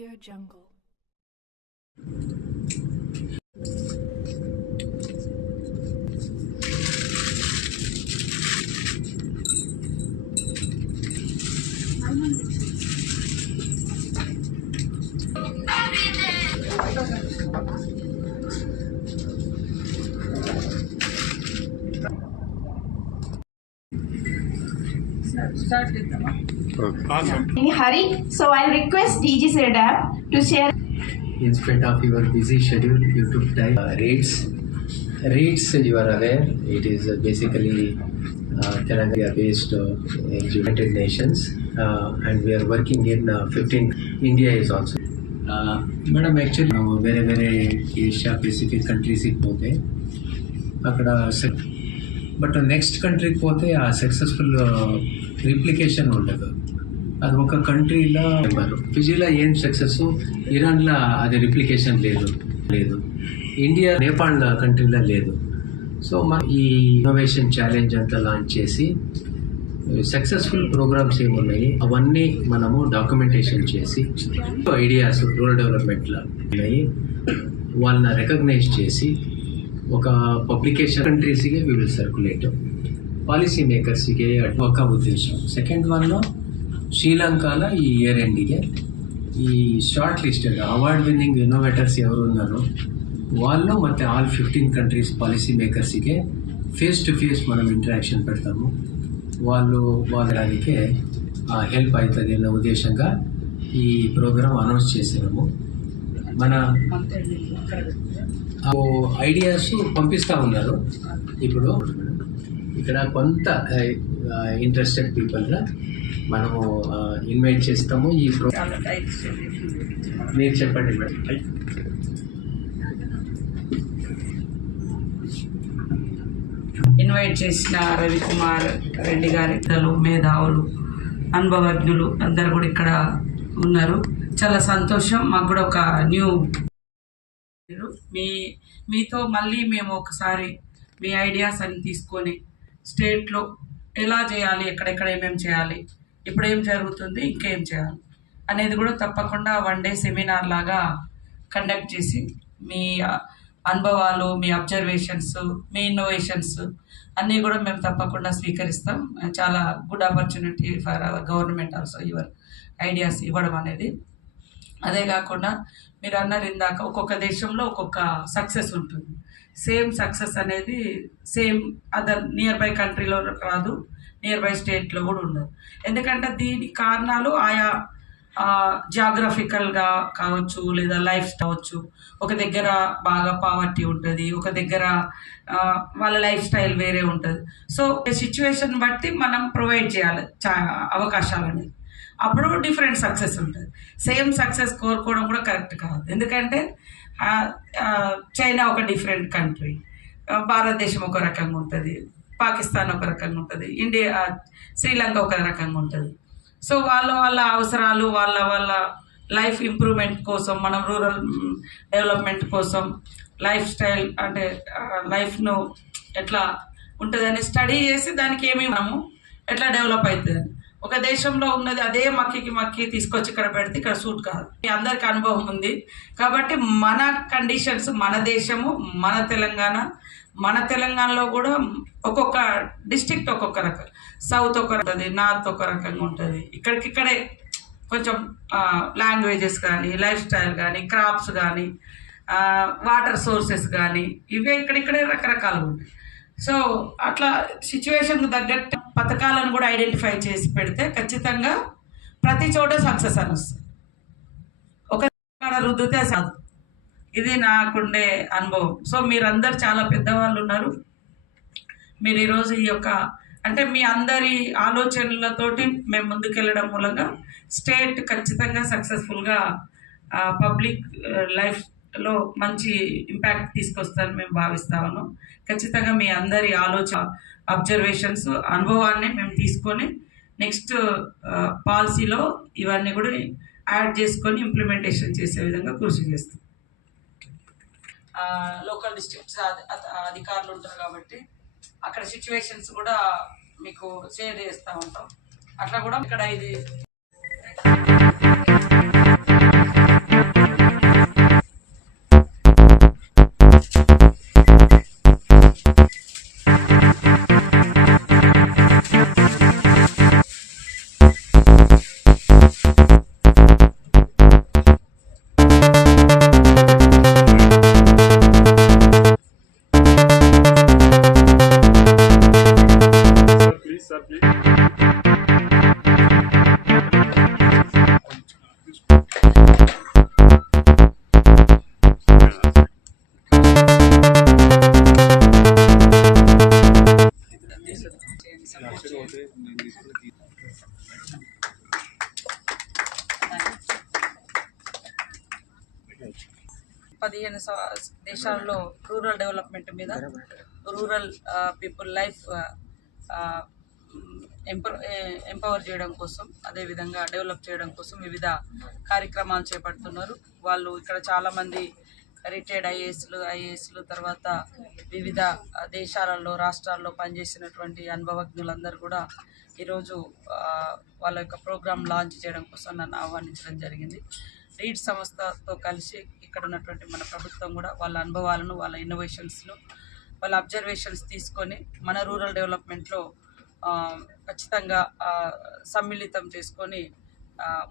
AudioJungle. Start with them. Awesome. In a hurry, so I'll request DG Serdab to share. In spite of your busy schedule, you took time. REITs, you are aware, it is basically Telangaria-based United Nations, and we are working in 15. India is also. Madam, actually, వేరే Asia Pacific కంట్రీస్కి పోతే అక్కడ but next కంట్రీకి పోతే ఆ successful replication ఉండదు. అది ఒక కంట్రీలో ఫిజీలో ఏం సక్సెస్, ఇరాన్లో అది రిప్లికేషన్ లేదు, ఇండియా నేపాల్ కంట్రీలో లేదు. సో మన ఈ ఇన్నోవేషన్ ఛాలెంజ్ అంతా లాంచ్ చేసి సక్సెస్ఫుల్ ప్రోగ్రామ్స్ ఏమున్నాయి అవన్నీ మనము డాక్యుమెంటేషన్ చేసి ఐడియాస్ రూరల్ డెవలప్మెంట్లో ఉన్నాయి వాళ్ళని రికగ్నైజ్ చేసి ఒక పబ్లికేషన్ కంట్రీస్కి వి విల్ సర్క్యులేట్, పాలసీ మేకర్స్కి ఒక ఉద్దేశం. సెకండ్ వన్లో శ్రీలంకలో ఈ ఇయర్ ఎండ్ಗೆ ఈ short listed award winning innovators ఎవరు ఉన్నారో వాళ్ళు ಮತ್ತು ఆల్ 15 కంట్రీస్ పాలసీ మేకర్స్కి ఫేస్ టు ఫేస్ మనం ఇంటరాక్షన్ పెడతాము. వాళ్ళకే హెల్ప్ అవుతుంది అన్న ఉద్దేశంగా ఈ ప్రోగ్రామ్ అనౌన్స్ చేసినాము. మన ఐడియాస్ పంపిస్తూ ఉన్నారు. ఇప్పుడు ఇక్కడ కొంత ఇంట్రెస్టెడ్ పీపుల్గా మనము ఇన్వైట్ చేస్తాము. ఈ మీరు చెప్పండి మేడం. ఇన్వైట్ చేసిన రవికుమార్ రెడ్డి గారి మేధావులు, అనుభవజ్ఞులు అందరు కూడా ఇక్కడ ఉన్నారు. చాలా సంతోషం. మాకు కూడా ఒక న్యూ మీతో మళ్ళీ మేము ఒకసారి మీ ఐడియాస్ అన్ని తీసుకొని స్టేట్లో ఎలా చేయాలి, ఎక్కడెక్కడ ఏమేమి చేయాలి, ఇప్పుడు ఏం జరుగుతుంది, ఇంకేం చేయాలి అనేది కూడా తప్పకుండా 1 డే సెమినార్ లాగా కండక్ట్ చేసి మీ అనుభవాలు, మీ అబ్జర్వేషన్స్, మీ ఇన్నోవేషన్స్ అన్నీ కూడా మేము తప్పకుండా స్వీకరిస్తాం. చాలా good opportunity for our government also your ideas ఇవ్వడం అనేది. అదే కాకుండా మీరు అన్నారు ఇందాక ఒక్కొక్క దేశంలో ఒక్కొక్క సక్సెస్ ఉంటుంది. సేమ్ సక్సెస్ అనేది సేమ్ అదర్ నియర్ బై కంట్రీలో రాదు, నియర్ బై స్టేట్లో కూడా ఉండదు. ఎందుకంటే దీనికి కారణాలు ఆయా జాగ్రఫికల్గా కావచ్చు, లేదా లైఫ్ కావచ్చు. ఒక దగ్గర బాగా పావర్టీ ఉంటుంది, ఒక దగ్గర వాళ్ళ లైఫ్ స్టైల్ వేరే ఉంటుంది. సో సిచ్యువేషన్ బట్టి మనం ప్రొవైడ్ చేయాలి అవకాశాలు అనేది. అప్పుడు డిఫరెంట్ సక్సెస్ ఉంటుంది. సేమ్ సక్సెస్ కోరుకోవడం కూడా కరెక్ట్ కాదు. ఎందుకంటే చైనా ఒక డిఫరెంట్ కంట్రీ, భారతదేశం ఒక రకంగా ఉంటుంది, పాకిస్తాన్ ఒక రకంగా ఉంటుంది, ఇండియా శ్రీలంక ఒక రకంగా ఉంటుంది. సో వాళ్ళ అవసరాలు, వాళ్ళ లైఫ్ ఇంప్రూవ్మెంట్ కోసం, మనం రూరల్ డెవలప్మెంట్ కోసం లైఫ్ స్టైల్ అంటే లైఫ్ను ఎట్లా ఉంటుందని స్టడీ చేసి దానికి ఏమి మనము ఎట్లా డెవలప్ అవుతుంది. ఒక దేశంలో ఉన్నది అదే మక్కి తీసుకొచ్చి ఇక్కడ పెడితే ఇక్కడ సూట్ కాదు. మీ అందరికి అనుభవం ఉంది కాబట్టి మన కండిషన్స్, మన దేశము, మన తెలంగాణలో కూడా ఒక్కొక్క డిస్ట్రిక్ట్ ఒక్కొక్క రకం, సౌత్ ఒక ఉంటుంది, నార్త్ ఒక రకంగా ఉంటుంది. ఇక్కడికిక్కడే కొంచెం లాంగ్వేజెస్ కానీ, లైఫ్ స్టైల్ కానీ, క్రాప్స్ కానీ, వాటర్ సోర్సెస్ కానీ ఇవే ఇక్కడిక్కడే రకరకాలుగా ఉంటాయి. సో అట్లా సిచ్యువేషన్కు తగ్గట్టు పథకాలను కూడా ఐడెంటిఫై చేసి పెడితే ఖచ్చితంగా ప్రతి చోట సక్సెస్ అని వస్తుంది. ఒక రుద్దితే సాధు. ఇది నాకుండే అనుభవం. సో మీరందరు చాలా పెద్దవాళ్ళు ఉన్నారు. మీరు ఈరోజు ఈ యొక్క అంటే మీ అందరి ఆలోచనలతోటి మేము ముందుకెళ్ళడం మూలంగా స్టేట్ ఖచ్చితంగా సక్సెస్ఫుల్గా పబ్లిక్ లైఫ్లో మంచి ఇంపాక్ట్ తీసుకొస్తారని మేము భావిస్తాము. ఖచ్చితంగా మీ అందరి ఆలోచన, అబ్జర్వేషన్స్, అనుభవాన్ని మేము తీసుకొని నెక్స్ట్ పాలసీలో ఇవన్నీ కూడా యాడ్ చేసుకొని ఇంప్లిమెంటేషన్ చేసే విధంగా కృషి చేస్తాం. లోకల్ డిస్ట్రిక్ట్స్ అధికారులు ఉంటారు కాబట్టి అక్కడ సిచ్యువేషన్స్ కూడా మీకు షేర్ చేస్తూ ఉంటాం. అట్లా కూడా ఇక్కడ ఇది 15 దేశాల్లో రూరల్ డెవలప్మెంట్ మీద, రూరల్ పీపుల్ లైఫ్ ఎంపవర్ చేయడం కోసం, అదేవిధంగా డెవలప్ చేయడం కోసం వివిధ కార్యక్రమాలు చేపడుతున్నారు. వాళ్ళు ఇక్కడ చాలామంది రిటైర్డ్ ఐఏఎస్లు తర్వాత వివిధ దేశాలలో రాష్ట్రాల్లో పనిచేసినటువంటి అనుభవజ్ఞులందరూ కూడా ఈరోజు వాళ్ళ యొక్క ప్రోగ్రామ్ లాంచ్ చేయడం కోసం నన్ను ఆహ్వానించడం జరిగింది. రీడ్ సంస్థతో కలిసి ఇక్కడ ఉన్నటువంటి మన ప్రభుత్వం కూడా వాళ్ళ అనుభవాలను, వాళ్ళ ఇన్నోవేషన్స్ను, వాళ్ళ అబ్జర్వేషన్స్ తీసుకొని మన రూరల్ డెవలప్మెంట్లో ఖచ్చితంగా సమ్మిళితం చేసుకొని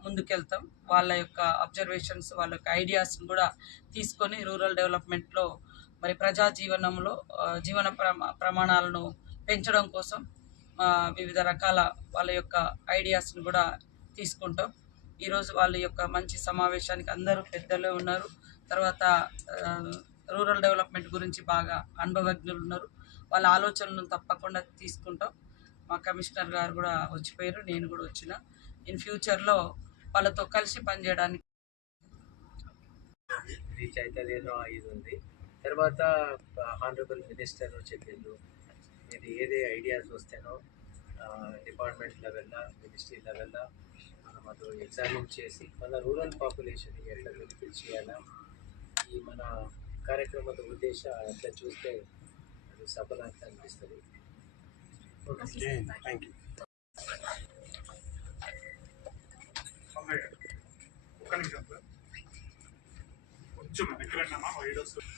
ముందుకెళ్తాం. వాళ్ళ యొక్క అబ్జర్వేషన్స్, వాళ్ళ యొక్క ఐడియాస్ని కూడా తీసుకొని రూరల్ డెవలప్మెంట్లో మరి ప్రజా జీవనంలో జీవన ప్రమాణాలను పెంచడం కోసం వివిధ రకాల వాళ్ళ యొక్క ఐడియాస్ని కూడా తీసుకుంటాం. ఈరోజు వాళ్ళ యొక్క మంచి సమావేశానికి అందరూ పెద్దలు ఉన్నారు. తర్వాత రూరల్ డెవలప్మెంట్ గురించి బాగా అనుభవజ్ఞులు ఉన్నారు. వాళ్ళ ఆలోచనలను తప్పకుండా తీసుకుంటాం. మా కమిషనర్ గారు కూడా వచ్చిపోయారు, నేను కూడా వచ్చిన. ఇన్ ఫ్యూచర్లో వాళ్ళతో కలిసి పనిచేయడానికి చైతన్యంలో ఇది ఉంది. తర్వాత హానరబుల్ మినిస్టర్ చెప్పిండు, ఇది ఏదే ఐడియాస్ వస్తేనో డిపార్ట్మెంట్ లెవెల్లో, మినిస్ట్రీ లెవెల్లో మనం అది ఎగ్జామిన్ చేసి మన రూరల్ పాపులేషన్కి ఎట్లా బెనిఫిట్ చేయాలా, ఈ మన కార్యక్రమం ఉద్దేశం అట్లా చూస్తే అది సఫలంగా అనిపిస్తుంది. Thank you. ఒక్క నిమిషం సార్, కొంచెం వెనక్కి రండి అమ్మా. వైడ్ వస్తుంది.